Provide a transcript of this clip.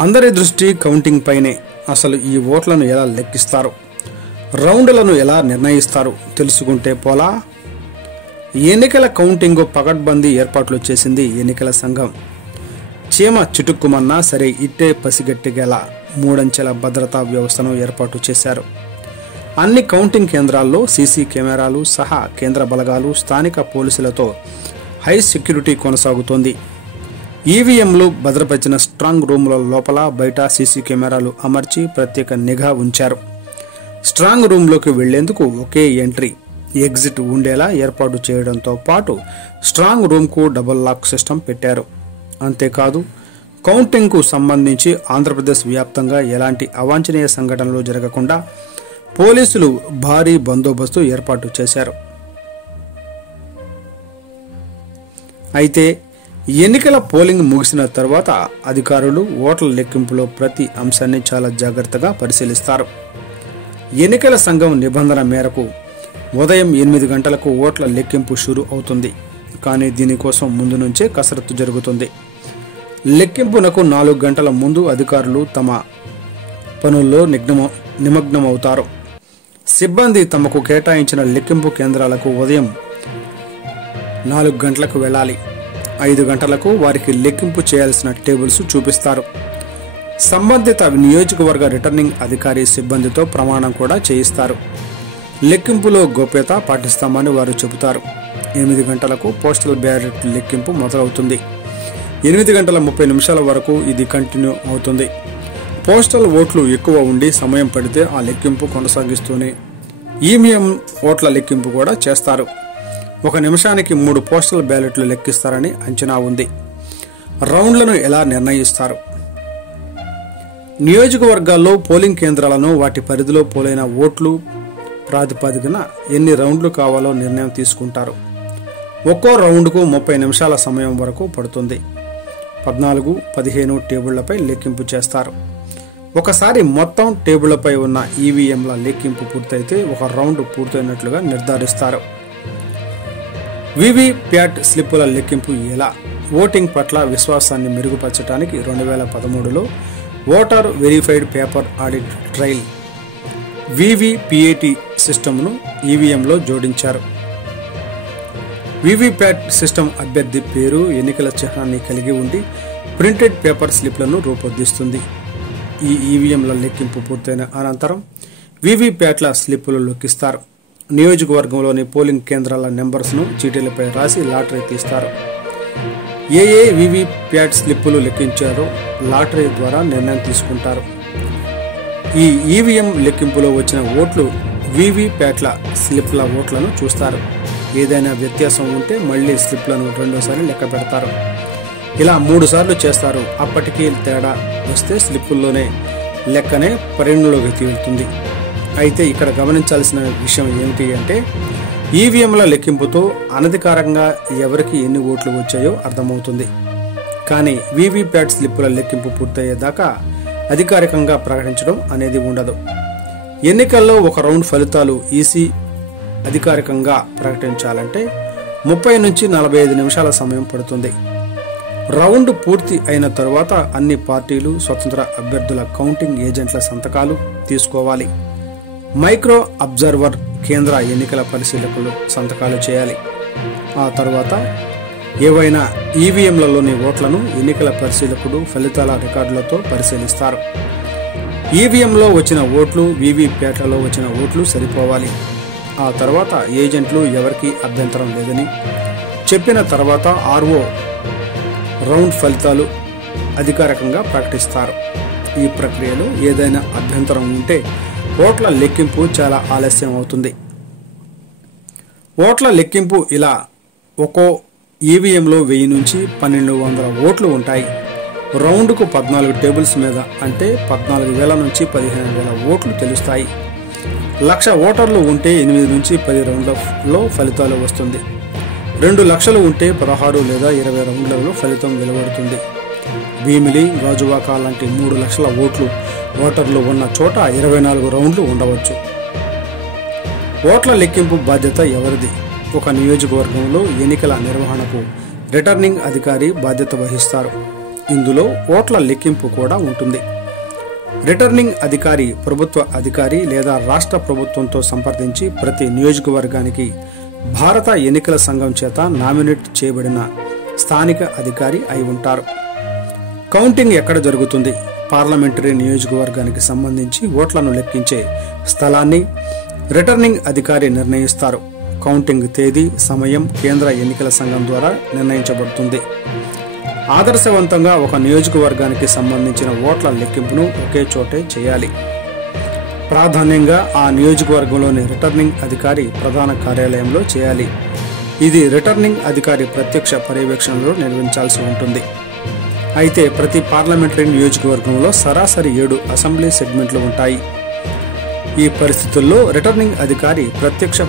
అందరి దృష్టి కౌంటింగ్ పైనే. అసలు ఈ ఓట్లను ఎలా లెక్కిస్తారు, రౌండ్లను ఎలా నిర్ణయిస్తారు తెలుసుకుంటే పోలా. ఎన్నికల కౌంటింగ్ పకడ్బందీ ఏర్పాట్లు చేసింది ఎన్నికల సంఘం. చీమ చిటుక్కుమన్నా సరే ఇట్టే పసిగట్టిగల 3 అంచెల భద్రతా వ్యవస్థను ఏర్పాటు చేశారు. అన్ని కౌంటింగ్ కేంద్రాల్లో సీసీ కెమెరాలు సహా కేంద్ర బలగాలు, స్థానిక పోలీసులతో హై సెక్యూరిటీ కొనసాగుతోంది. ఈవీఎంలు భద్రపరిచిన స్ట్రాంగ్ రూముల లోపల బయట సీసీ కెమెరాలు అమర్చి ప్రత్యేక నిఘా ఉంచారు. స్ట్రాంగ్ రూమ్లోకి వెళ్లేందుకు ఒకే ఎంట్రీ, ఎగ్జిట్ ఉండేలా ఏర్పాటు చేయడంతో పాటు స్ట్రాంగ్ రూమ్కు డబుల్ లాక్ సిస్టమ్ పెట్టారు. అంతేకాదు, కౌంటింగ్కు సంబంధించి ఆంధ్రప్రదేశ్ వ్యాప్తంగా ఎలాంటి అవాంఛనీయ సంఘటనలు జరగకుండా పోలీసులు భారీ బందోబస్తు ఏర్పాటు చేశారు. అయితే ఎన్నికల పోలింగ్ ముగిసిన తర్వాత అధికారులు ఓట్ల లెక్కింపులో ప్రతి అంశాన్ని చాలా జాగ్రత్తగా పరిశీలిస్తారు. ఎన్నికల సంఘం నిబంధన మేరకు ఉదయం 8 గంటలకు ఓట్ల లెక్కింపు షురు అవుతుంది. కానీ దీనికోసం ముందు నుంచే కసరత్తు జరుగుతుంది. లెక్కింపునకు 4 గంటల ముందు అధికారులు తమ పనుల్లో నిమగ్నమవుతారు. సిబ్బంది తమకు కేటాయించిన లెక్కింపు కేంద్రాలకు ఉదయం 4 గంటలకు వెళ్ళాలి. 5 గంటలకు వారికి లెక్కింపు చేయాల్సిన టేబుల్స్ చూపిస్తారు. సంబంధిత నియోజకవర్గ రిటర్నింగ్ అధికారి సిబ్బందితో ప్రమాణం కూడా చేయిస్తారు. లెక్కింపులో గోప్యత పాటిస్తామని వారు చెబుతారు. 8 గంటలకు పోస్టల్ బ్యాలెట్ లెక్కింపు మొదలవుతుంది. 8 గంటల 30 నిమిషాల వరకు ఇది కంటిన్యూ అవుతుంది. పోస్టల్ ఓట్లు ఎక్కువ ఉండి సమయం పడితే ఆ లెక్కింపు కొనసాగిస్తూనే ఈవీఎం ఓట్ల లెక్కింపు కూడా చేస్తారు. 1 నిమిషానికి 3 పోస్టల్ బ్యాలెట్లు లెక్కిస్తారని అంచనా ఉంది. రౌండ్లను ఎలా నిర్ణయిస్తారు? నియోజకవర్గాల్లో పోలింగ్ కేంద్రాలను వాటి పరిధిలో పోలైన ఓట్లు ప్రాతిపదికన ఎన్ని రౌండ్లు కావాలో నిర్ణయం తీసుకుంటారు. ఒక్కో రౌండ్కు 30 నిమిషాల సమయం వరకు పడుతుంది. 14, 15 టేబుళ్లపై లెక్కింపు చేస్తారు. ఒకసారి మొత్తం టేబుళ్లపై ఉన్న ఈవీఎంల లెక్కింపు పూర్తయితే ఒక రౌండ్ పూర్తయినట్లుగా నిర్ధారిస్తారు. వీవీప్యాట్ స్లిప్పుల లెక్కింపు ఎలా? ఓటింగ్ పట్ల విశ్వాసాన్ని మెరుగుపరచడానికి 2013లో voter verified paper audit trial VVPAT సిస్టమ్ను ఈవీఎంలో జోడించారు. వీవీప్యాట్ సిస్టమ్ అభ్యర్థి పేరు, ఎన్నికల చిహ్నాన్ని కలిగి ఉండి ప్రింటెడ్ పేపర్ స్లిప్లను రూపొందిస్తుంది. ఈ ఈవీఎంల లెక్కింపు పూర్తయిన అనంతరం వీవీప్యాట్ల స్లిప్పులు లెక్కిస్తారు. నియోజకవర్గంలోని పోలింగ్ కేంద్రాల నెంబర్స్ను చీటీలపై రాసి లాటరీ తీస్తారు. ఏ వీవీప్యాట్ స్లిప్పులు లెక్కించారో లాటరీ ద్వారా నిర్ణయం తీసుకుంటారు. ఈ ఈవీఎం లెక్కింపులో వచ్చిన ఓట్లు వీవీప్యాట్ల స్లిప్ల ఓట్లను చూస్తారు. ఏదైనా వ్యత్యాసం ఉంటే మళ్లీ స్లిప్లను 2సారి లెక్క పెడతారు. ఇలా 3 సార్లు చేస్తారు. అప్పటికీ తేడా వస్తే స్లిప్పుల్లోనే లెక్కనే పరిగణలోకి తీరుతుంది. అయితే ఇక్కడ గమనించాల్సిన విషయం ఏమిటి అంటే, ఈవీఎంల లెక్కింపుతో అనధికారంగా ఎవరికి ఎన్ని ఓట్లు వచ్చాయో అర్థమవుతుంది. కానీ వీవీప్యాట్ స్లిప్పుల లెక్కింపు పూర్తయ్యేదాకా అధికారికంగా ప్రకటించడం అనేది ఉండదు. ఎన్నికల్లో ఒక రౌండ్ ఫలితాలు ఈసీ అధికారికంగా ప్రకటించాలంటే 30 నుంచి 45 నిమిషాల సమయం పడుతుంది. రౌండ్ పూర్తి అయిన తరువాత అన్ని పార్టీలు, స్వతంత్ర అభ్యర్థుల కౌంటింగ్ ఏజెంట్ల సంతకాలు తీసుకోవాలి. మైక్రో అబ్జర్వర్, కేంద్ర ఎన్నికల పరిశీలకులు సంతకాలు చేయాలి. ఆ తర్వాత ఏవైనా ఈవీఎంలలోని ఓట్లను ఎన్నికల పరిశీలకుడు ఫలితాల రికార్డులతో పరిశీలిస్తారు. ఈవీఎంలో వచ్చిన ఓట్లు, వీవీప్యాట్లలో వచ్చిన ఓట్లు సరిపోవాలి. ఆ తర్వాత ఏజెంట్లు ఎవరికీ అభ్యంతరం లేదని చెప్పిన తర్వాత ఆర్ఓ రౌండ్ ఫలితాలు అధికారికంగా ప్రకటిస్తారు. ఈ ప్రక్రియలో ఏదైనా అభ్యంతరం ఉంటే ఓట్ల లెక్కింపు చాలా ఆలస్యం అవుతుంది. ఓట్ల లెక్కింపు ఇలా ఒక్కో ఈవీఎంలో 1000 నుంచి 1200 ఓట్లు ఉంటాయి. రౌండ్కు 14 టేబుల్స్ మీద అంటే 14,000 నుంచి 15,000 ఓట్లు తెలుస్తాయి. 1,00,000 ఓటర్లు ఉంటే 8 నుంచి 10 రౌండ్లలో ఫలితాలు వస్తుంది. 2 లక్షలు ఉంటే 16 లేదా 20 రౌండ్లలో ఫలితం వెలువడుతుంది. భీమిలి, గాజువాక లాంటి 3 లక్షల ఓటర్లు ఉన్న చోట 24 రౌండ్లు ఉండవచ్చు. ఓట్ల లెక్కింపు బాధ్యత ఎవరిది? ఒక నియోజకవర్గంలో ఎన్నికల నిర్వహణకు రిటర్నింగ్ అధికారి బాధ్యత వహిస్తారు. ఇందులో ఓట్ల లెక్కింపు కూడా ఉంటుంది. రిటర్నింగ్ అధికారి ప్రభుత్వ అధికారి లేదా రాష్ట్ర ప్రభుత్వంతో సంప్రదించి ప్రతి నియోజకవర్గానికి భారత ఎన్నికల సంఘం చేత నామినేట్ చేయబడిన స్థానిక అధికారి అయి ఉంటారు. కౌంటింగ్ ఎక్కడ జరుగుతుంది? పార్లమెంటరీ నియోజకవర్గానికి సంబంధించి ఓట్లను లెక్కించే స్థలాన్ని రిటర్నింగ్ అధికారి నిర్ణయిస్తారు. కౌంటింగ్ తేదీ, సమయం కేంద్ర ఎన్నికల సంఘం ద్వారా నిర్ణయించబడుతుంది. ఆదర్శవంతంగా ఒక నియోజకవర్గానికి సంబంధించిన ఓట్ల లెక్కింపును ఒకే చోటే చేయాలి. ప్రాధాన్యంగా ఆ నియోజకవర్గంలోని రిటర్నింగ్ అధికారి ప్రధాన కార్యాలయంలో చేయాలి. ఇది రిటర్నింగ్ అధికారి ప్రత్యక్ష పర్యవేక్షణలో నిర్వహించాల్సి ఉంటుంది. అయితే ప్రతి పార్లమెంటరీ నియోజకవర్గంలో సరాసరి 7 అసెంబ్లీ సెగ్మెంట్లు ఉంటాయి. ఈ పరిస్థితుల్లో రిటర్నింగ్ అధికారి ప్రత్యక్ష